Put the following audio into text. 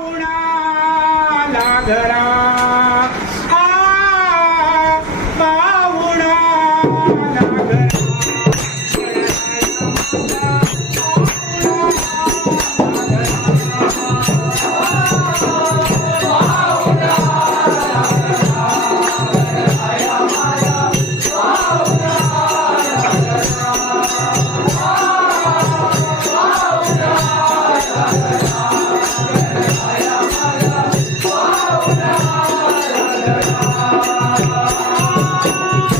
पाहुणा घरा आ पाहुणा. Thank you.